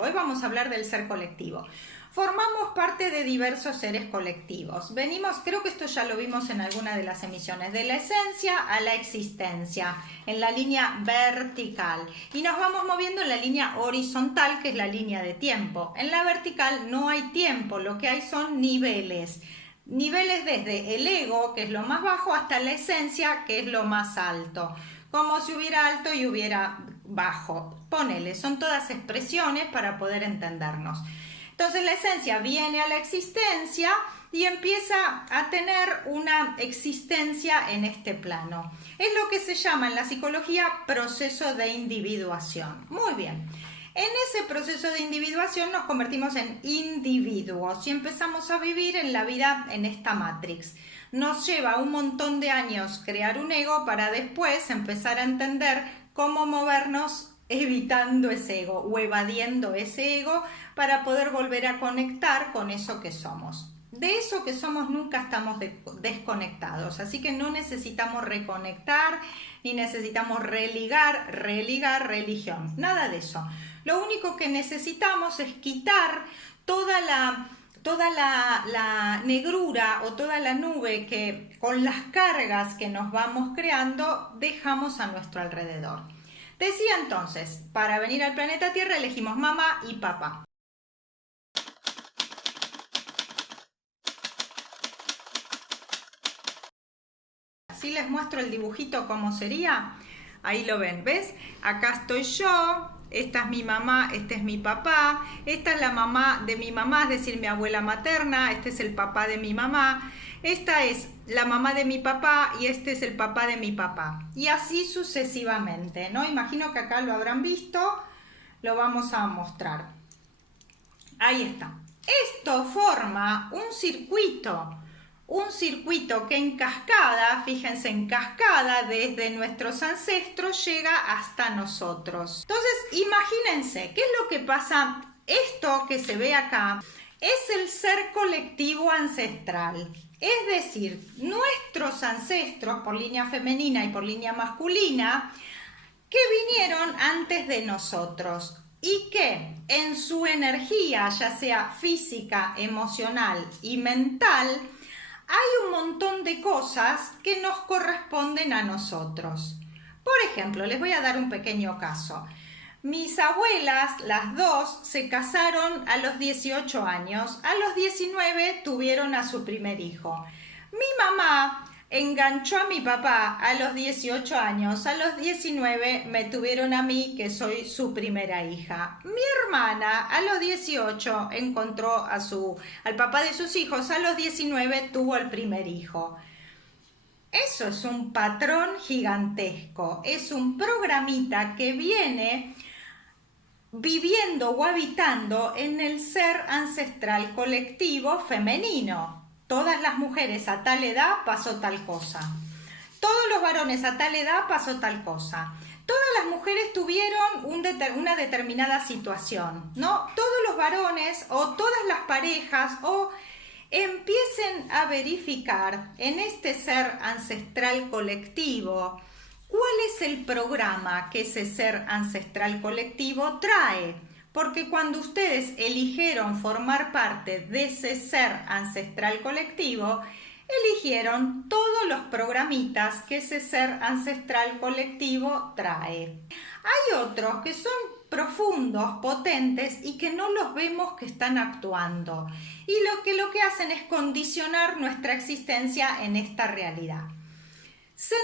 Hoy vamos a hablar del ser colectivo. Formamos parte de diversos seres colectivos. Venimos, creo que esto ya lo vimos en alguna de las emisiones, de la esencia a la existencia, en la línea vertical. Y nos vamos moviendo en la línea horizontal, que es la línea de tiempo. En la vertical no hay tiempo, lo que hay son niveles. Niveles desde el ego, que es lo más bajo, hasta la esencia, que es lo más alto. Como si hubiera alto y hubiera bajo. Ponele, son todas expresiones para poder entendernos. Entonces la esencia viene a la existencia y empieza a tener una existencia en este plano. Es lo que se llama en la psicología proceso de individuación. Muy bien. En ese proceso de individuación nos convertimos en individuos y empezamos a vivir en la vida en esta matrix. Nos lleva un montón de años crear un ego para después empezar a entender cómo movernos evitando ese ego o evadiendo ese ego para poder volver a conectar con eso que somos. De eso que somos nunca estamos desconectados, así que no necesitamos reconectar ni necesitamos religar religión, nada de eso. Lo único que necesitamos es quitar toda la negrura o toda la nube que con las cargas que nos vamos creando dejamos a nuestro alrededor. Decía entonces, para venir al planeta Tierra elegimos mamá y papá. Así les muestro el dibujito cómo sería. Ahí lo ven, ¿ves? Acá estoy yo, esta es mi mamá, este es mi papá, esta es la mamá de mi mamá, es decir, mi abuela materna, este es el papá de mi mamá, esta es la mamá de mi papá y este es el papá de mi papá. Y así sucesivamente, ¿no? Imagino que acá lo habrán visto, lo vamos a mostrar. Ahí está. Esto forma un circuito que en cascada, fíjense, en cascada desde nuestros ancestros llega hasta nosotros. Entonces, imagínense, ¿qué es lo que pasa? Esto que se ve acá es el ser colectivo ancestral. Es decir, nuestros ancestros, por línea femenina y por línea masculina, que vinieron antes de nosotros y que en su energía, ya sea física, emocional y mental, hay un montón de cosas que nos corresponden a nosotros. Por ejemplo, les voy a dar un pequeño caso. Mis abuelas, las dos, se casaron a los 18 años. A los 19 tuvieron a su primer hijo. Mi mamá enganchó a mi papá a los 18 años. A los 19 me tuvieron a mí, que soy su primera hija. Mi hermana a los 18 encontró al papá de sus hijos. A los 19 tuvo el primer hijo. Eso es un patrón gigantesco. Es un programita que viene viviendo o habitando en el ser ancestral colectivo femenino. Todas las mujeres a tal edad pasó tal cosa. Todos los varones a tal edad pasó tal cosa. Todas las mujeres tuvieron una determinada situación, ¿no? Todos los varones o todas las parejas o empiecen a verificar en este ser ancestral colectivo cuál es el programa que ese ser ancestral colectivo trae. Porque cuando ustedes eligieron formar parte de ese ser ancestral colectivo, eligieron todos los programitas que ese ser ancestral colectivo trae. Hay otros que son profundos, potentes y que no los vemos que están actuando. Y lo que hacen es condicionar nuestra existencia en esta realidad. ¿Se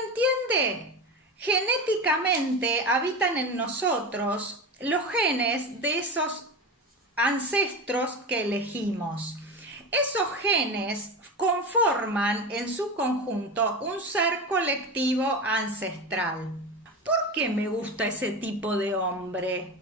entiende? Genéticamente habitan en nosotros los genes de esos ancestros que elegimos. Esos genes conforman en su conjunto un ser colectivo ancestral. ¿Por qué me gusta ese tipo de hombre?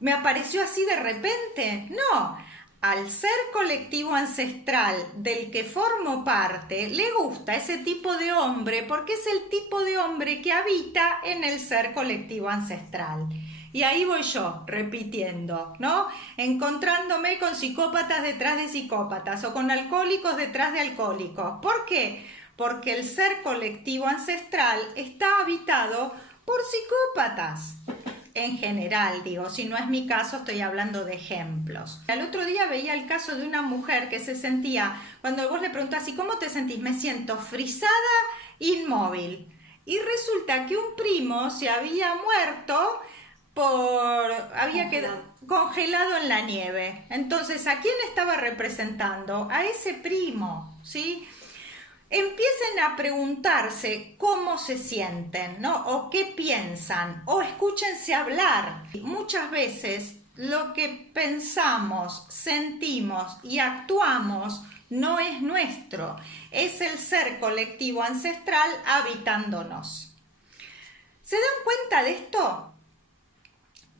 ¿Me apareció así de repente? No. Al ser colectivo ancestral del que formo parte, le gusta ese tipo de hombre porque es el tipo de hombre que habita en el ser colectivo ancestral. Y ahí voy yo, repitiendo, ¿no? Encontrándome con psicópatas detrás de psicópatas o con alcohólicos detrás de alcohólicos. ¿Por qué? Porque el ser colectivo ancestral está habitado por psicópatas. en general, digo, si no es mi caso, estoy hablando de ejemplos. El otro día veía el caso de una mujer que se sentía, cuando vos le preguntás, ¿y cómo te sentís? Me siento frisada, inmóvil. Y resulta que un primo se había muerto había quedado congelado en la nieve. Entonces, ¿a quién estaba representando? A ese primo, ¿sí? Empiecen a preguntarse cómo se sienten, ¿no? O qué piensan, o escúchense hablar. Muchas veces lo que pensamos, sentimos y actuamos no es nuestro, es el ser colectivo ancestral habitándonos. ¿Se dan cuenta de esto?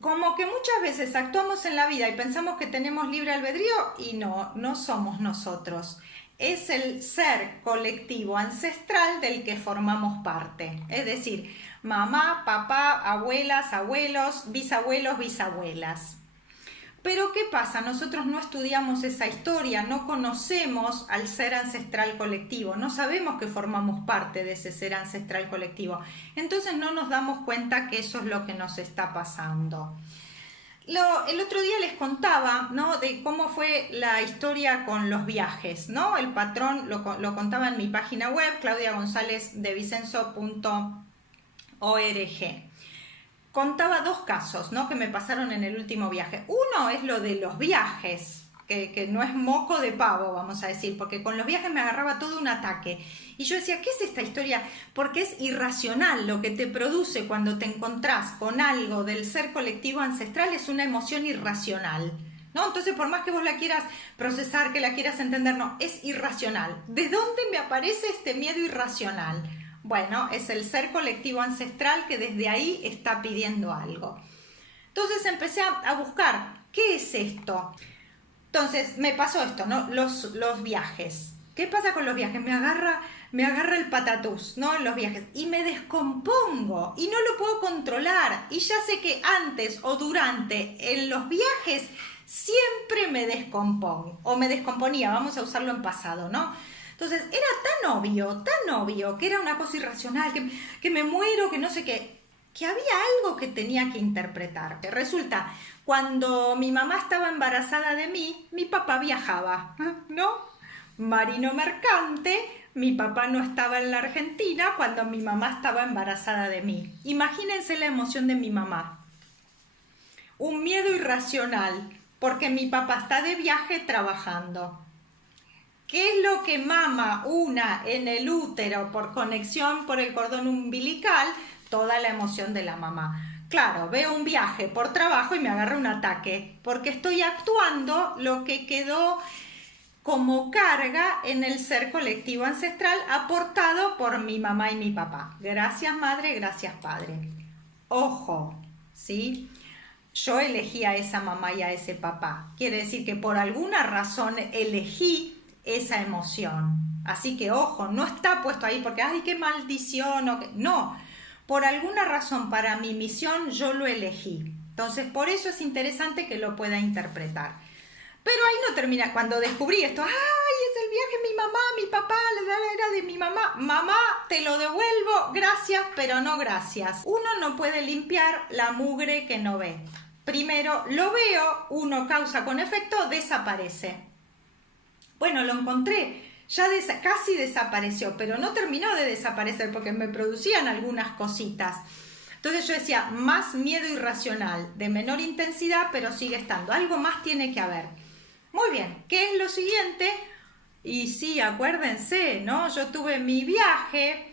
Como que muchas veces actuamos en la vida y pensamos que tenemos libre albedrío y no somos nosotros. Es el ser colectivo ancestral del que formamos parte. Es decir, mamá, papá, abuelas, abuelos, bisabuelos, bisabuelas. Pero ¿qué pasa? Nosotros no estudiamos esa historia, no conocemos al ser ancestral colectivo, no sabemos que formamos parte de ese ser ancestral colectivo. Entonces no nos damos cuenta que eso es lo que nos está pasando. El otro día les contaba, ¿no?, de cómo fue la historia con los viajes, ¿no? El patrón lo contaba en mi página web, claudiagonzalezdevicenzo.org. Contaba dos casos, ¿no?, que me pasaron en el último viaje. Uno es lo de los viajes, que no es moco de pavo, vamos a decir, porque con los viajes me agarraba todo un ataque. Y yo decía, ¿qué es esta historia? Porque es irracional. Lo que te produce cuando te encontrás con algo del ser colectivo ancestral es una emoción irracional, ¿no? Entonces, por más que vos la quieras procesar, que la quieras entender, no, es irracional. ¿De dónde me aparece este miedo irracional? Bueno, es el ser colectivo ancestral que desde ahí está pidiendo algo. Entonces empecé a buscar, ¿qué es esto? Entonces me pasó esto, ¿no? Los viajes. ¿Qué pasa con los viajes? Me agarra el patatús, ¿no?, en los viajes. Y me descompongo y no lo puedo controlar. Y ya sé que antes o durante en los viajes siempre me descompongo. O me descomponía, vamos a usarlo en pasado, ¿no? Entonces era tan obvio, que era una cosa irracional, que me muero, que no sé qué, que había algo que tenía que interpretar. Resulta, cuando mi mamá estaba embarazada de mí, mi papá viajaba, ¿no? Marino mercante, mi papá no estaba en la Argentina cuando mi mamá estaba embarazada de mí. Imagínense la emoción de mi mamá. Un miedo irracional, porque mi papá está de viaje trabajando. ¿Qué es lo que mama una en el útero por conexión por el cordón umbilical? Toda la emoción de la mamá. Claro, veo un viaje por trabajo y me agarra un ataque, porque estoy actuando lo que quedó como carga en el ser colectivo ancestral aportado por mi mamá y mi papá. Gracias madre, gracias padre. Ojo, ¿sí? Yo elegí a esa mamá y a ese papá. Quiere decir que por alguna razón elegí esa emoción. Así que ojo, no está puesto ahí porque ¡ay, qué maldición! No, por alguna razón para mi misión yo lo elegí. Entonces por eso es interesante que lo pueda interpretar. Pero ahí no termina. Cuando descubrí esto, ¡ay, es el viaje de mi mamá, mi papá, era de mi mamá! Mamá, te lo devuelvo, gracias, pero no gracias. Uno no puede limpiar la mugre que no ve. Primero lo veo, uno causa con efecto, desaparece. Bueno, lo encontré, ya casi desapareció, pero no terminó de desaparecer porque me producían algunas cositas. Entonces yo decía, más miedo irracional, de menor intensidad, pero sigue estando. Algo más tiene que haber. Muy bien, ¿qué es lo siguiente? Y sí, acuérdense, ¿no? Yo tuve mi viaje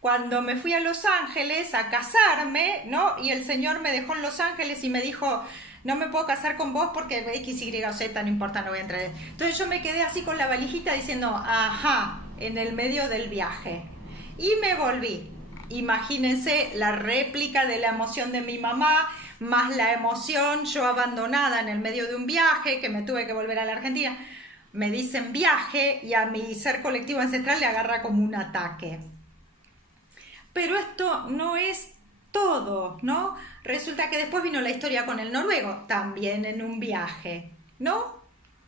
cuando me fui a Los Ángeles a casarme, ¿no? Y el Señor me dejó en Los Ángeles y me dijo, no me puedo casar con vos porque X, Y o Z, no importa, no voy a entrar. Entonces yo me quedé así con la valijita diciendo, ajá, en el medio del viaje. Y me volví. Imagínense la réplica de la emoción de mi mamá, más la emoción yo abandonada en el medio de un viaje, que me tuve que volver a la Argentina. Me dicen viaje y a mi ser colectivo ancestral le agarra como un ataque. Pero esto no es todo, ¿no? Resulta que después vino la historia con el noruego, también en un viaje, ¿no?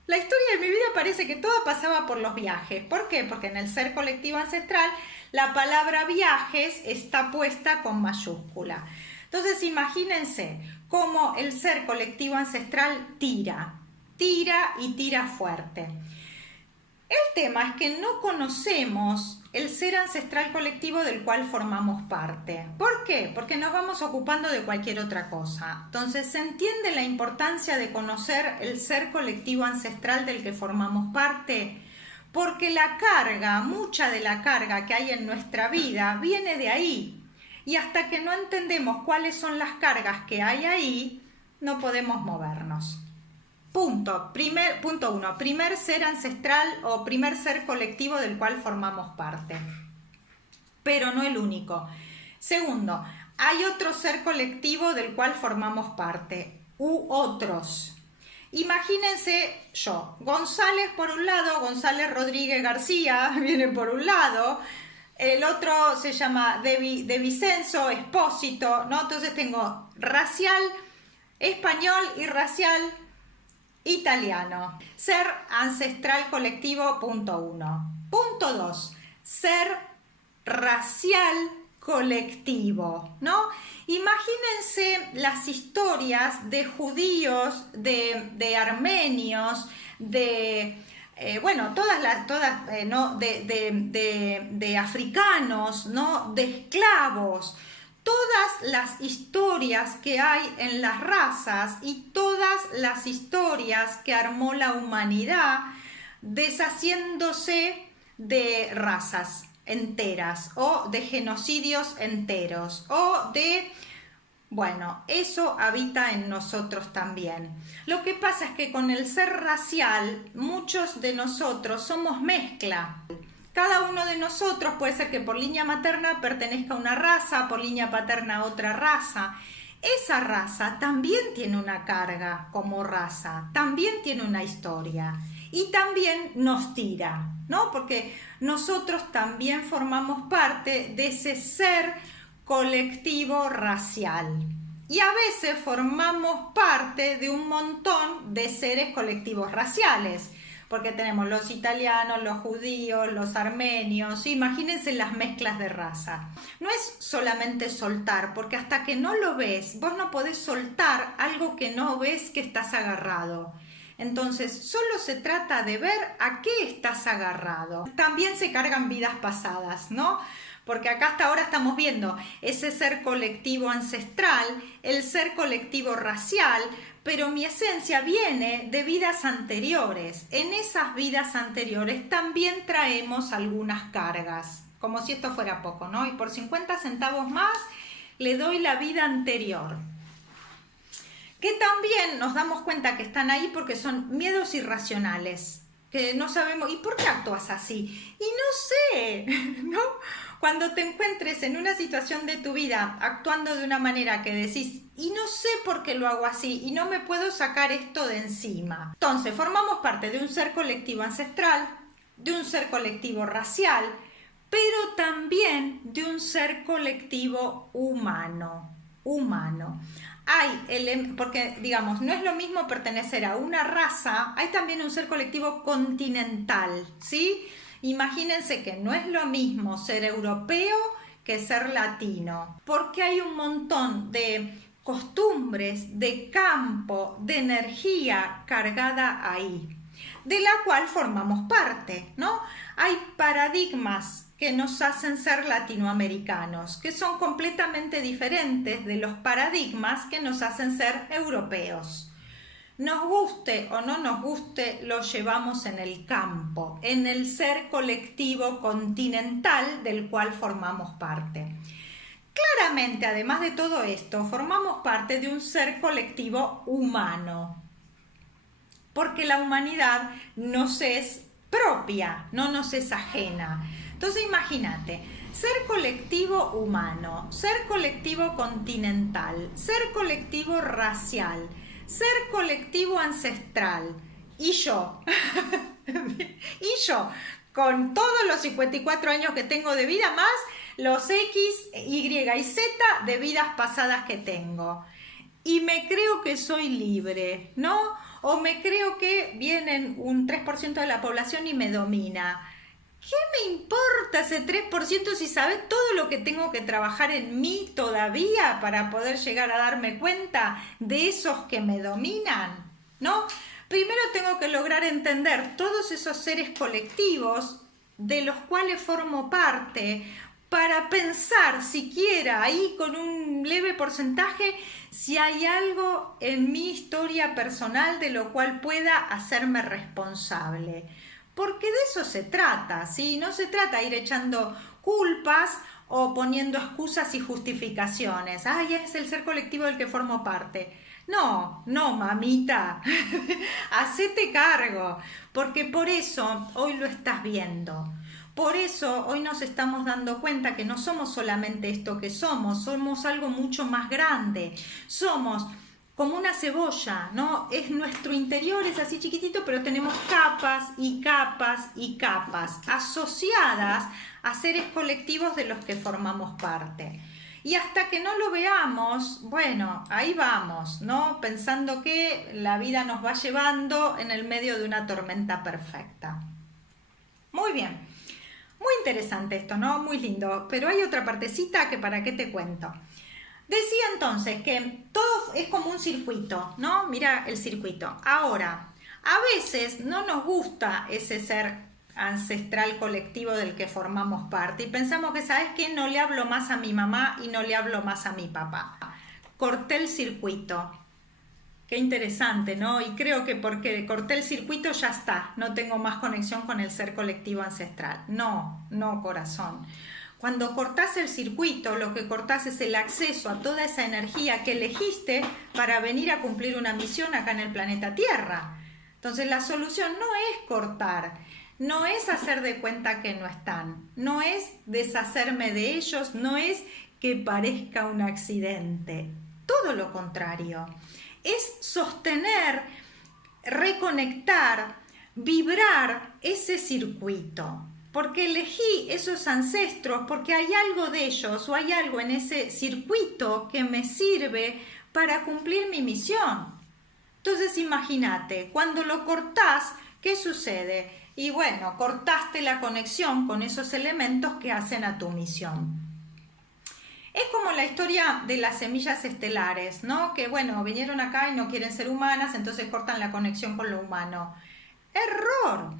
La historia de mi vida parece que toda pasaba por los viajes. ¿Por qué? Porque en el ser colectivo ancestral la palabra viajes está puesta con mayúscula. Entonces imagínense cómo el ser colectivo ancestral tira y tira fuerte. El tema es que no conocemos el ser ancestral colectivo del cual formamos parte. ¿Por qué? Porque nos vamos ocupando de cualquier otra cosa. Entonces, ¿se entiende la importancia de conocer el ser colectivo ancestral del que formamos parte? Porque la carga, mucha de la carga que hay en nuestra vida viene de ahí. Y hasta que no entendemos cuáles son las cargas que hay ahí, no podemos movernos. Punto 1. Primer ser ancestral o primer ser colectivo del cual formamos parte. Pero no el único. Segundo, hay otro ser colectivo del cual formamos parte. U otros. Imagínense yo, González por un lado, González Rodríguez García viene por un lado, el otro se llama De Vicenzo, Espósito, ¿no? Entonces tengo racial español y racial italiano. Ser ancestral colectivo, punto 1. Punto 2. Ser racial colectivo, ¿no? Imagínense las historias de judíos, de armenios, de africanos, ¿no? De esclavos. Todas las historias que hay en las razas y todas las historias que armó la humanidad deshaciéndose de razas enteras o de genocidios enteros o de... Bueno, eso habita en nosotros también. Lo que pasa es que con el ser racial, muchos de nosotros somos mezcla. Cada uno de nosotros puede ser que por línea materna pertenezca a una raza, por línea paterna a otra raza. Esa raza también tiene una carga como raza, también tiene una historia y también nos tira, ¿no? Porque nosotros también formamos parte de ese ser colectivo racial. Y a veces formamos parte de un montón de seres colectivos raciales. Porque tenemos los italianos, los judíos, los armenios, imagínense las mezclas de raza. No es solamente soltar, porque hasta que no lo ves, vos no podés soltar algo que no ves que estás agarrado. Entonces, solo se trata de ver a qué estás agarrado. También se cargan vidas pasadas, ¿no? Porque acá hasta ahora estamos viendo ese ser colectivo ancestral, el ser colectivo racial, pero mi esencia viene de vidas anteriores. En esas vidas anteriores también traemos algunas cargas, como si esto fuera poco, ¿no? Y por 50 centavos más le doy la vida anterior. Que también nos damos cuenta que están ahí porque son miedos irracionales, que no sabemos, ¿y por qué actúas así? Y no sé, ¿no? Cuando te encuentres en una situación de tu vida actuando de una manera que decís, y no sé por qué lo hago así, y no me puedo sacar esto de encima. Entonces, formamos parte de un ser colectivo ancestral, de un ser colectivo racial, pero también de un ser colectivo humano. Porque digamos, no es lo mismo pertenecer a una raza, hay también un ser colectivo continental, ¿sí? Imagínense que no es lo mismo ser europeo que ser latino, porque hay un montón de costumbres, de campo, de energía cargada ahí, de la cual formamos parte, ¿no? Hay paradigmas que nos hacen ser latinoamericanos, que son completamente diferentes de los paradigmas que nos hacen ser europeos. Nos guste o no nos guste, lo llevamos en el campo, en el ser colectivo continental del cual formamos parte. Claramente, además de todo esto, formamos parte de un ser colectivo humano, porque la humanidad nos es propia, no nos es ajena. Entonces imagínate, ser colectivo humano, ser colectivo continental, ser colectivo racial, ser colectivo ancestral y yo, con todos los 54 años que tengo de vida más los X, Y y Z de vidas pasadas que tengo. Y me creo que soy libre, ¿no? O me creo que vienen un 3% de la población y me domina. ¿qué me importa ese 3% si sabes todo lo que tengo que trabajar en mí todavía para poder llegar a darme cuenta de esos que me dominan? ¿No? Primero tengo que lograr entender todos esos seres colectivos de los cuales formo parte para pensar siquiera ahí con un leve porcentaje si hay algo en mi historia personal de lo cual pueda hacerme responsable. Porque de eso se trata, ¿sí? No se trata de ir echando culpas o poniendo excusas y justificaciones. ¡Ay, es el ser colectivo del que formo parte! No, mamita, hacete cargo, porque por eso hoy lo estás viendo. Por eso hoy nos estamos dando cuenta que no somos solamente esto que somos algo mucho más grande. Somos como una cebolla, ¿no? Es nuestro interior, es así chiquitito, pero tenemos capas y capas y capas asociadas a seres colectivos de los que formamos parte. Y hasta que no lo veamos, bueno, ahí vamos, ¿no? Pensando que la vida nos va llevando en el medio de una tormenta perfecta. Muy bien, muy interesante esto, ¿no? Muy lindo, pero hay otra partecita que para qué te cuento. Decía entonces que todo es como un circuito, ¿no? Mira el circuito. Ahora, a veces no nos gusta ese ser ancestral colectivo del que formamos parte y pensamos que, ¿sabes qué? No le hablo más a mi mamá y no le hablo más a mi papá. Corté el circuito. Qué interesante, ¿no? Y creo que porque corté el circuito ya está, no tengo más conexión con el ser colectivo ancestral. No, corazón. Cuando cortás el circuito, lo que cortás es el acceso a toda esa energía que elegiste para venir a cumplir una misión acá en el planeta Tierra. Entonces la solución no es cortar, no es hacer de cuenta que no están, no es deshacerme de ellos, no es que parezca un accidente. Todo lo contrario, es sostener, reconectar, vibrar ese circuito. Porque elegí esos ancestros, porque hay algo de ellos o hay algo en ese circuito que me sirve para cumplir mi misión. Entonces imagínate, cuando lo cortás, ¿qué sucede? Y bueno, cortaste la conexión con esos elementos que hacen a tu misión. Es como la historia de las semillas estelares, ¿no? Que bueno, vinieron acá y no quieren ser humanas, entonces cortan la conexión con lo humano. ¡Error!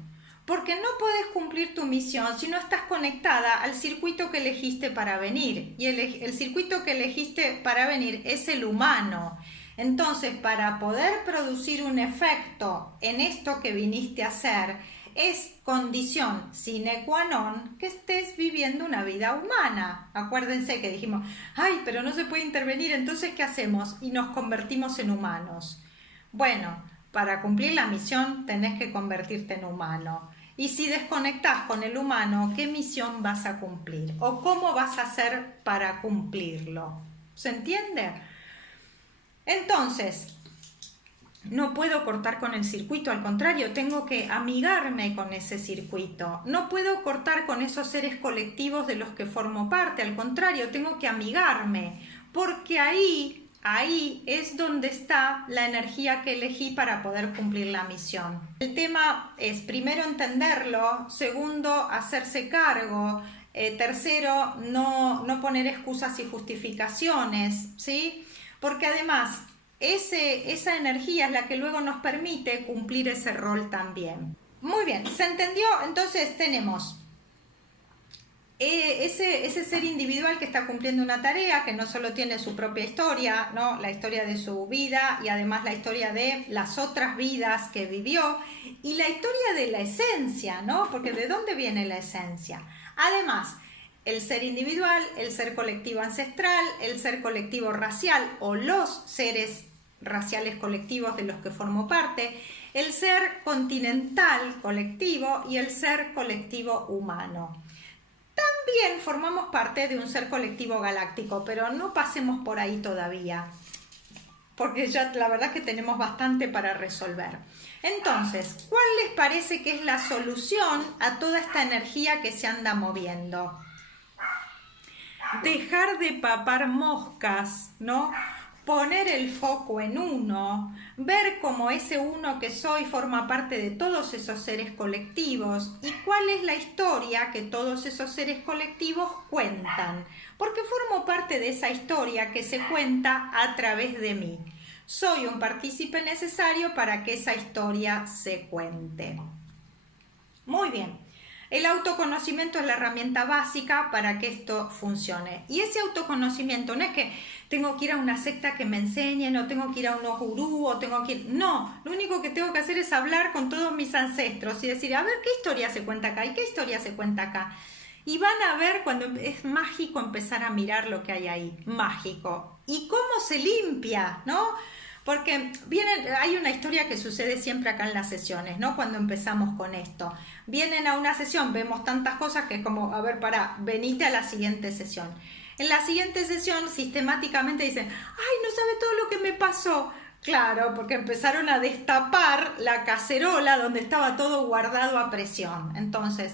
Porque no puedes cumplir tu misión si no estás conectada al circuito que elegiste para venir. Y el circuito que elegiste para venir es el humano. Entonces, para poder producir un efecto en esto que viniste a hacer, es condición sine qua non que estés viviendo una vida humana. Acuérdense que dijimos, ay, pero no se puede intervenir, entonces, ¿qué hacemos? Y nos convertimos en humanos. Bueno, para cumplir la misión tenés que convertirte en humano. Y si desconectás con el humano, ¿qué misión vas a cumplir? ¿O cómo vas a hacer para cumplirlo? ¿Se entiende? Entonces, no puedo cortar con el circuito, al contrario, tengo que amigarme con ese circuito. No puedo cortar con esos seres colectivos de los que formo parte, al contrario, tengo que amigarme, porque ahí es donde está la energía que elegí para poder cumplir la misión. El tema es, primero, entenderlo, segundo, hacerse cargo, tercero, no poner excusas y justificaciones, ¿sí? Porque además, esa energía es la que luego nos permite cumplir ese rol también. Muy bien, ¿se entendió? Entonces tenemos ese ser individual que está cumpliendo una tarea, que no solo tiene su propia historia, ¿no? La historia de su vida y además la historia de las otras vidas que vivió y la historia de la esencia, ¿no? Porque ¿de dónde viene la esencia? Además, el ser individual, el ser colectivo ancestral, el ser colectivo racial o los seres raciales colectivos de los que formo parte, el ser continental colectivo y el ser colectivo humano. También formamos parte de un ser colectivo galáctico, pero no pasemos por ahí todavía, porque ya la verdad es que tenemos bastante para resolver. Entonces, ¿cuál les parece que es la solución a toda esta energía que se anda moviendo? Dejar de papar moscas, ¿no? poner el foco en uno, ver cómo ese uno que soy forma parte de todos esos seres colectivos y cuál es la historia que todos esos seres colectivos cuentan, porque formo parte de esa historia que se cuenta a través de mí. Soy un partícipe necesario para que esa historia se cuente. Muy bien. El autoconocimiento es la herramienta básica para que esto funcione. Y ese autoconocimiento no es que tengo que ir a una secta que me enseñen, o tengo que ir a unos gurú, o tengo que ir... No, lo único que tengo que hacer es hablar con todos mis ancestros y decir, a ver, ¿qué historia se cuenta acá? ¿Y qué historia se cuenta acá? Y van a ver cuando es mágico empezar a mirar lo que hay ahí. Mágico. ¿Y cómo se limpia? ¿No? Porque hay una historia que sucede siempre acá en las sesiones, ¿no? Cuando empezamos con esto. Vienen a una sesión, vemos tantas cosas que es como, a ver, venite a la siguiente sesión. En la siguiente sesión sistemáticamente dicen, ¡ay, no sabe todo lo que me pasó! Claro, porque empezaron a destapar la cacerola donde estaba todo guardado a presión. Entonces,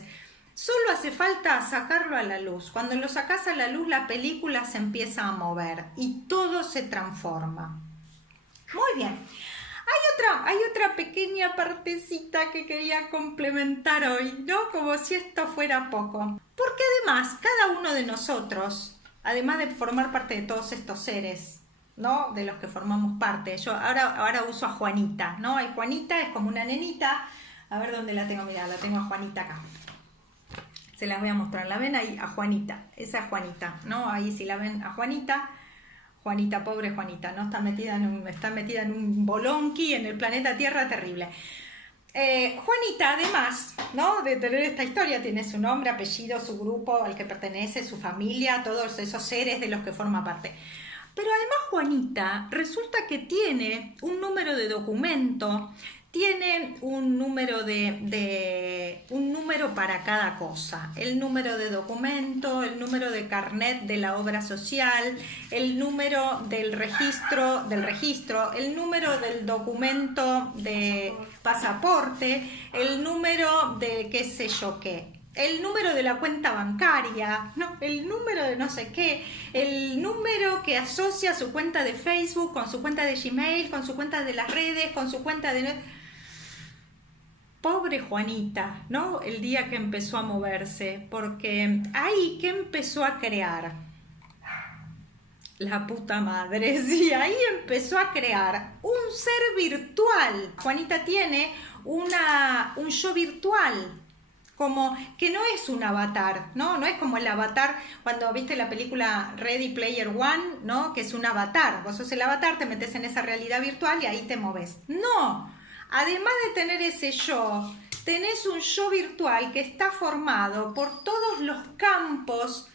solo hace falta sacarlo a la luz. Cuando lo sacas a la luz, la película se empieza a mover y todo se transforma. Muy bien. Hay otra pequeña partecita que quería complementar hoy, ¿no? Como si esto fuera poco. Porque además, cada uno de nosotros, además de formar parte de todos estos seres, ¿no? De los que formamos parte. Yo ahora uso a Juanita, ¿no? Y Juanita es como una nenita. A ver dónde la tengo. Mirá, la tengo a Juanita acá. Se las voy a mostrar. La ven ahí a Juanita. Esa es Juanita, ¿no? Ahí si la ven a Juanita. Juanita, pobre Juanita, ¿no? Está metida en un bolonqui en el planeta Tierra terrible. Juanita, además, ¿no? De tener esta historia, tiene su nombre, apellido, su grupo al que pertenece, su familia, todos esos seres de los que forma parte. Pero además Juanita resulta que tiene un número de documento, tiene un número un número para cada cosa. El número de documento, el número de carnet de la obra social, el número del registro, el número del documento de pasaporte, el número de qué sé yo qué. El número de la cuenta bancaria, ¿no? El número de no sé qué, el número que asocia su cuenta de Facebook con su cuenta de Gmail, con su cuenta de las redes, con su cuenta de... Pobre Juanita, ¿no? El día que empezó a moverse, porque ahí que empezó a crear la puta madre, sí, ahí empezó a crear un ser virtual. Juanita tiene un yo virtual, como que no es un avatar, ¿no? No es como el avatar cuando viste la película Ready Player One, ¿no? Que es un avatar. Vos sos el avatar, te metes en esa realidad virtual y ahí te moves. ¡No! Además de tener ese yo, tenés un yo virtual que está formado por todos los campos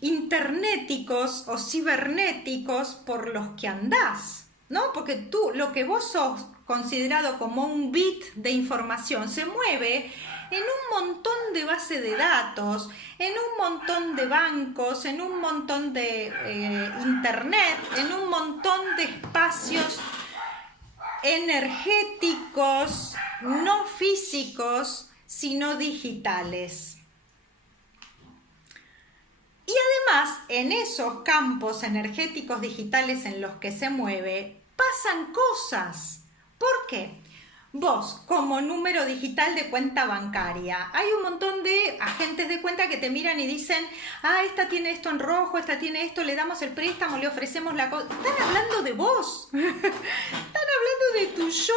internéticos o cibernéticos por los que andás, ¿no? Porque tú, lo que vos sos considerado como un bit de información, se mueve en un montón de bases de datos, en un montón de bancos, en un montón de internet, en un montón de espacios energéticos, no físicos, sino digitales. Y además, en esos campos energéticos digitales en los que se mueve, pasan cosas. ¿Por qué? Vos, como número digital de cuenta bancaria, hay un montón de agentes de cuenta que te miran y dicen, esta tiene esto en rojo, esta tiene esto, le damos el préstamo, le ofrecemos la cosa. Están hablando de vos, están hablando de tu yo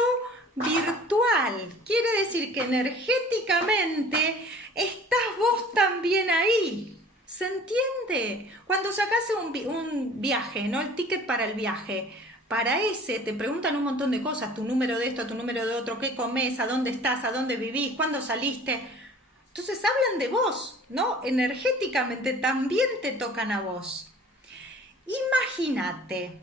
virtual. Quiere decir que energéticamente estás vos también ahí. ¿Se entiende? Cuando sacás un viaje, ¿no? El ticket para el viaje, para ese te preguntan un montón de cosas, tu número de esto, tu número de otro, qué comes, a dónde estás, a dónde vivís, cuándo saliste. Entonces hablan de vos, ¿no? Energéticamente también te tocan a vos. Imagínate,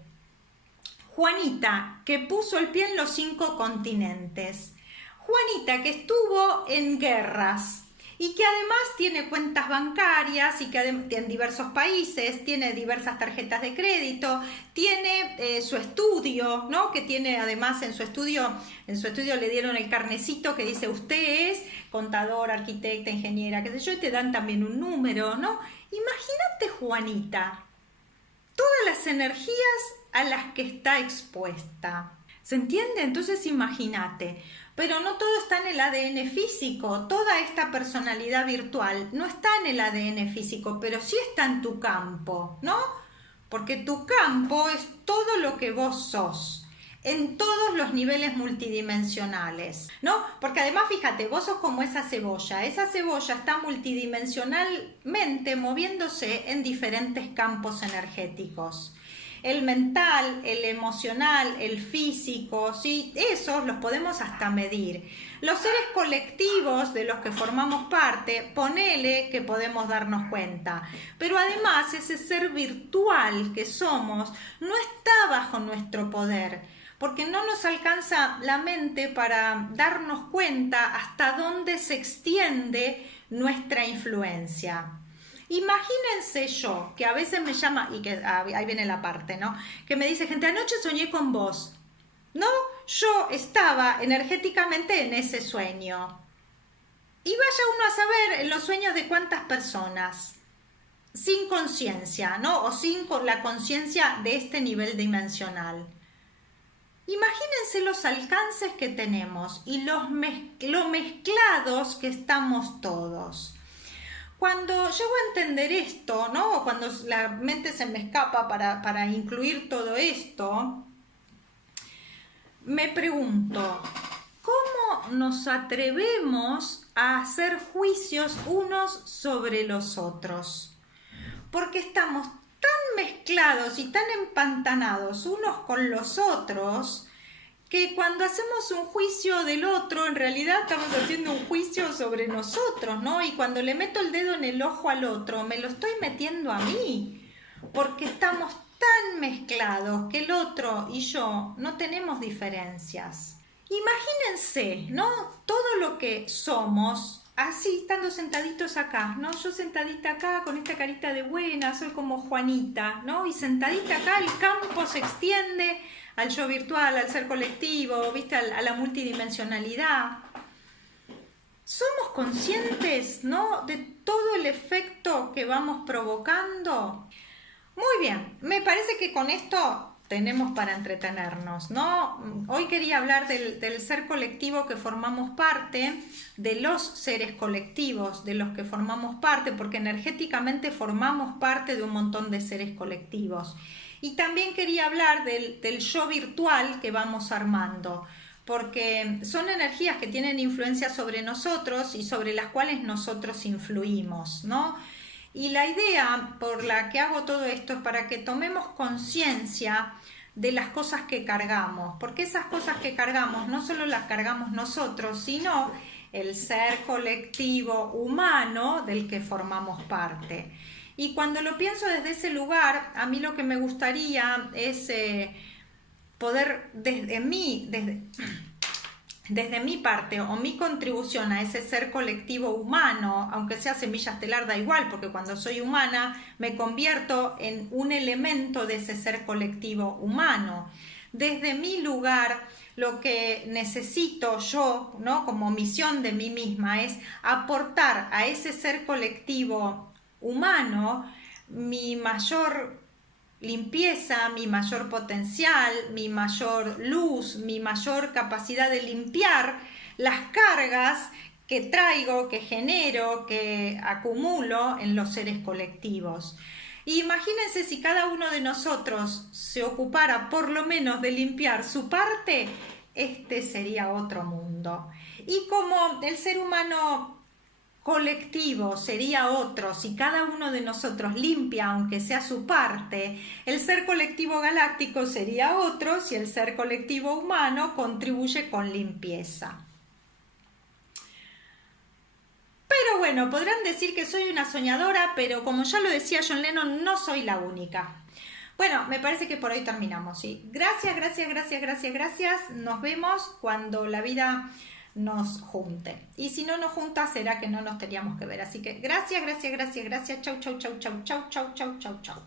Juanita, que puso el pie en los 5 continentes. Juanita, que estuvo en guerras y que además tiene cuentas bancarias y que en diversos países, tiene diversas tarjetas de crédito, tiene su estudio, ¿no? Que tiene además en su estudio le dieron el carnecito que dice usted es contador, arquitecta, ingeniera, qué sé yo, y te dan también un número, ¿no? Imagínate Juanita, todas las energías a las que está expuesta. ¿Se entiende? Entonces imagínate, pero no todo está en el ADN físico, toda esta personalidad virtual no está en el ADN físico, pero sí está en tu campo, ¿no? Porque tu campo es todo lo que vos sos, en todos los niveles multidimensionales, ¿no? Porque además, fíjate, vos sos como esa cebolla está multidimensionalmente moviéndose en diferentes campos energéticos. El mental, el emocional, el físico, ¿sí? Esos los podemos hasta medir. Los seres colectivos de los que formamos parte, ponele que podemos darnos cuenta. Pero además ese ser virtual que somos no está bajo nuestro poder, porque no nos alcanza la mente para darnos cuenta hasta dónde se extiende nuestra influencia. Imagínense yo, que a veces me llama, y que ahí viene la parte, ¿no? Que me dice gente, anoche soñé con vos, ¿no? Yo estaba energéticamente en ese sueño. Y vaya uno a saber en los sueños de cuántas personas, sin conciencia, ¿no? O sin la conciencia de este nivel dimensional. Imagínense los alcances que tenemos y lo mezclados que estamos todos. Cuando llego a entender esto, ¿no? Cuando la mente se me escapa para incluir todo esto, me pregunto, ¿cómo nos atrevemos a hacer juicios unos sobre los otros? Porque estamos tan mezclados y tan empantanados unos con los otros que cuando hacemos un juicio del otro, en realidad estamos haciendo un juicio sobre nosotros, ¿no? Y cuando le meto el dedo en el ojo al otro, me lo estoy metiendo a mí, porque estamos tan mezclados que el otro y yo no tenemos diferencias. Imagínense, ¿no? Todo lo que somos, así, estando sentaditos acá, ¿no? Yo sentadita acá con esta carita de buena, soy como Juanita, ¿no? Y sentadita acá el campo se extiende al yo virtual, al ser colectivo, ¿viste? A la multidimensionalidad. ¿Somos conscientes, ¿no? de todo el efecto que vamos provocando? Muy bien, me parece que con esto tenemos para entretenernos, ¿no? Hoy quería hablar del ser colectivo que formamos parte, de los seres colectivos de los que formamos parte, porque energéticamente formamos parte de un montón de seres colectivos. Y también quería hablar del yo virtual que vamos armando, porque son energías que tienen influencia sobre nosotros y sobre las cuales nosotros influimos, ¿no? Y la idea por la que hago todo esto es para que tomemos conciencia de las cosas que cargamos, porque esas cosas que cargamos no solo las cargamos nosotros, sino el ser colectivo humano del que formamos parte. Y cuando lo pienso desde ese lugar, a mí lo que me gustaría es poder desde mi parte o mi contribución a ese ser colectivo humano, aunque sea semilla estelar, da igual, porque cuando soy humana me convierto en un elemento de ese ser colectivo humano. Desde mi lugar, lo que necesito yo, ¿no? Como misión de mí misma es aportar a ese ser colectivo humano mi mayor limpieza, mi mayor potencial, mi mayor luz, mi mayor capacidad de limpiar las cargas que traigo, que genero, que acumulo en los seres colectivos. Y imagínense si cada uno de nosotros se ocupara por lo menos de limpiar su parte, este sería otro mundo. Y como el ser humano colectivo sería otro si cada uno de nosotros limpia aunque sea su parte, el ser colectivo galáctico sería otro si el ser colectivo humano contribuye con limpieza. Pero bueno, podrán decir que soy una soñadora, pero como ya lo decía John Lennon, no soy la única. Bueno, me parece que por hoy terminamos, ¿sí? Gracias. Nos vemos cuando la vida nos junte. Y si no nos junta, será que no nos teníamos que ver. Así que gracias. Chau.